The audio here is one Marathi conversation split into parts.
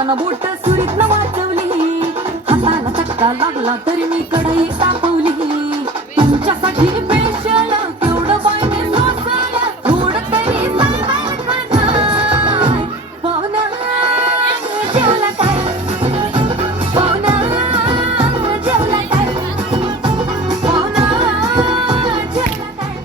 हाताना बोट सुरीत न वाचवली, हाताला चटका लागला तरी मी कढई तापवली. तुमच्यासाठी स्पेशल केवढं बाय मी सोसलं, थोडं तरी सांगाल का नाही? पाहुणा जेवला काय? पाहुणा जेवला काय? पाहुणा जेवला काय?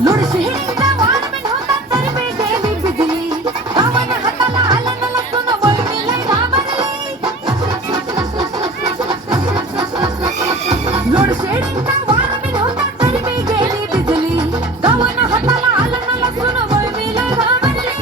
लोडशेडिंगचा वारपेट होता तरी मी गेली बिजली, गावानं हाताला आलं न लसूण बहिणी लय घाबरली. लोडशेडिंगचा वारपेट होता तरी मी गेली बिजली, गावानं हाताला आलं न लसूण बहिणी लय घाबरली.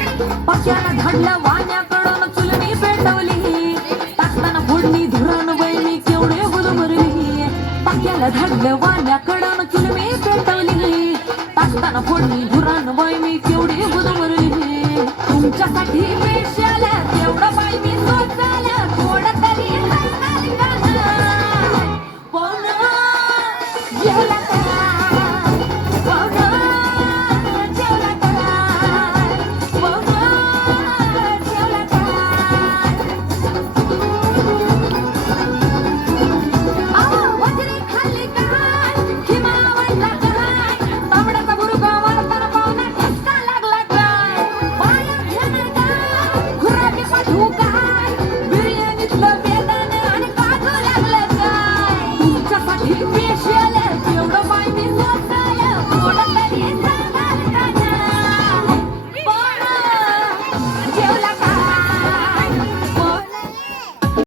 पक्याला धाडलं वाण्याकडून चुलणी पेटवली, टाकताना फोडणी धुरण बहिणी केवढे गुदमरली. पक्याला धाडलं वाण्याकडून चुलणी पेटवली, टाकताना फोडणी धुरण बाई मी केवढी गुदमरली. तुमच्यासाठी स्पेशल तेवढं बाई मी सोचलं, थोडं तरी सांगाल का नाही? पाहुणा जेवला काय? पाहुणा जेवला काय? पाहुणा जेवला काय? वजरी खाल्ली काय? हिमावळला काय? तांबड्याचा बुरका मारताना पाहुणा ठसका लागला काय? बाया घेणार काय? खुराटी पाठवू काय? बिर्याणीतलं बेदाणे आणि काजू लागलं काय? तुमच्यासाठी स्पेशल तेवढं बाई मी